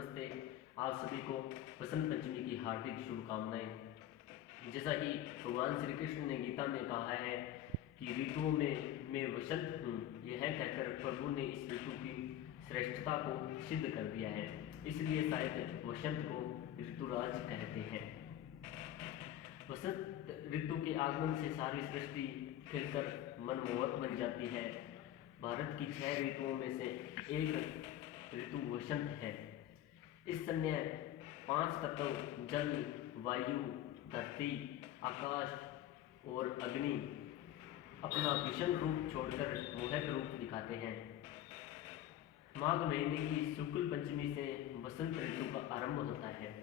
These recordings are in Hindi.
नमस्ते। आप सभी को बसंत पंचमी की हार्दिक शुभकामनाएं। जैसा कि भगवान श्री कृष्ण ने गीता में कहा है कि ऋतुओं में मैं वसंत हूँ, यह कहकर प्रभु ने इस ऋतु की श्रेष्ठता को सिद्ध कर दिया है। इसलिए शायद वसंत को ऋतुराज कहते हैं। वसंत ऋतु के आगमन से सारी सृष्टि खिलकर मनमोहक बन जाती है। भारत की 6 ऋतुओं में से एक ऋतु वसंत है। इस समय 5 तत्व जल, वायु, धरती, आकाश और अग्नि अपना भीषण रूप छोड़कर मोहक रूप दिखाते हैं। माघ महीने की शुक्ल पंचमी से वसंत ऋतु का आरंभ होता है।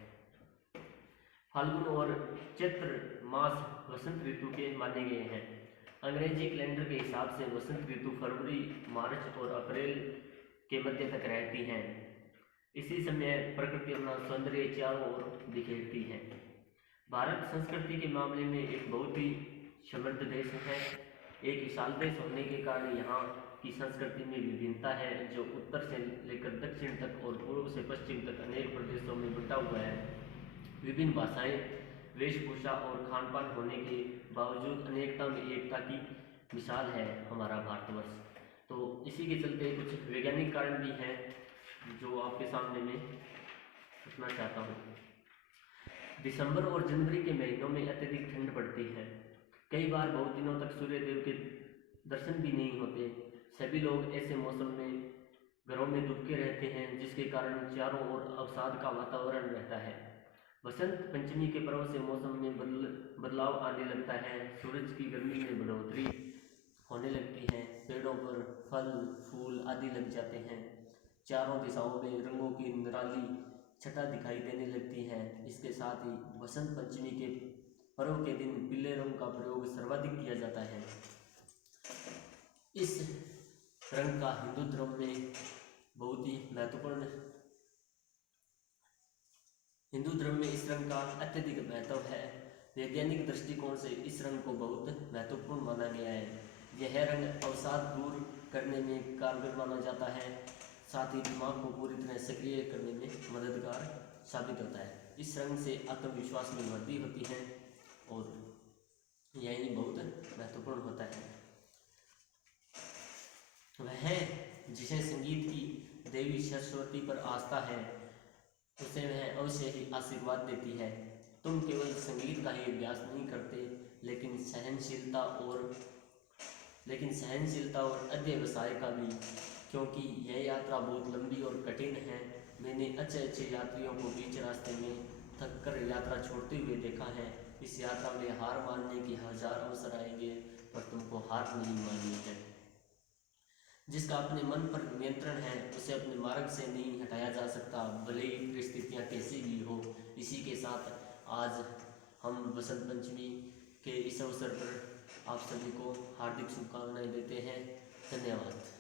फाल्गुन और चैत्र मास वसंत ऋतु के माने गए हैं। अंग्रेजी कैलेंडर के हिसाब से वसंत ऋतु फरवरी, मार्च और अप्रैल के मध्य तक रहती हैं। इसी समय प्रकृति अपना सौंदर्य चारों ओर बिखेरती है। भारत संस्कृति के मामले में एक बहुत ही समृद्ध देश है। एक विशाल देश होने के कारण यहाँ की संस्कृति में विभिन्नता है, जो उत्तर से लेकर दक्षिण तक और पूर्व से पश्चिम तक अनेक प्रदेशों में बंटा हुआ है। विभिन्न भाषाएं, वेशभूषा और खान पान होने के बावजूद अनेकता में एकता की मिसाल है हमारा भारतवर्ष। तो इसी के चलते कुछ वैज्ञानिक कारण भी हैं जो आपके सामने में रखना चाहता हूँ। दिसंबर और जनवरी के महीनों में अत्यधिक ठंड पड़ती है। कई बार बहुत दिनों तक सूर्य देव के दर्शन भी नहीं होते। सभी लोग ऐसे मौसम में घरों में दुबके रहते हैं, जिसके कारण चारों ओर अवसाद का वातावरण रहता है। वसंत पंचमी के पर्व से मौसम में बदलाव आने लगता है। सूरज की गर्मी में बढ़ोतरी होने लगती है। पेड़ों पर फल, फूल आदि लग जाते हैं। चारों दिशाओं में रंगों की निराली छटा दिखाई देने लगती है। इसके साथ ही वसंत पंचमी के पर्व के दिन पीले रंग का प्रयोग सर्वाधिक किया जाता है। इस रंग का हिंदू धर्म में बहुत ही महत्वपूर्ण हिंदू धर्म में इस रंग का अत्यधिक महत्व है। वैज्ञानिक दृष्टिकोण से इस रंग को बहुत महत्वपूर्ण माना गया है। यह रंग अवसाद दूर करने में कारगर माना जाता है, साथ ही दिमाग को पूरी तरह सक्रिय करने में मददगार साबित होता है। इस रंग से आत्मविश्वास में वृद्धि होती है और यही बहुत महत्वपूर्ण होता है। वह जिसे संगीत की देवी सरस्वती पर आस्था है, उसे वह अवश्य ही आशीर्वाद देती है। तुम केवल संगीत का ही अभ्यास नहीं करते, लेकिन सहनशीलता और अध्यवसाय का भी, क्योंकि यह यात्रा बहुत लंबी और कठिन है। मैंने अच्छे यात्रियों को बीच रास्ते में थक कर यात्रा छोड़ते हुए देखा है। इस यात्रा में हार मानने के 1000 अवसर आएंगे, पर तुमको हार नहीं माननी है। जिसका अपने मन पर नियंत्रण है, उसे अपने मार्ग से नहीं हटाया जा सकता, भले ही परिस्थितियाँ कैसी भी हो। इसी के साथ आज हम बसंत पंचमी के इस अवसर पर आप सभी को हार्दिक शुभकामनाएं देते हैं। धन्यवाद।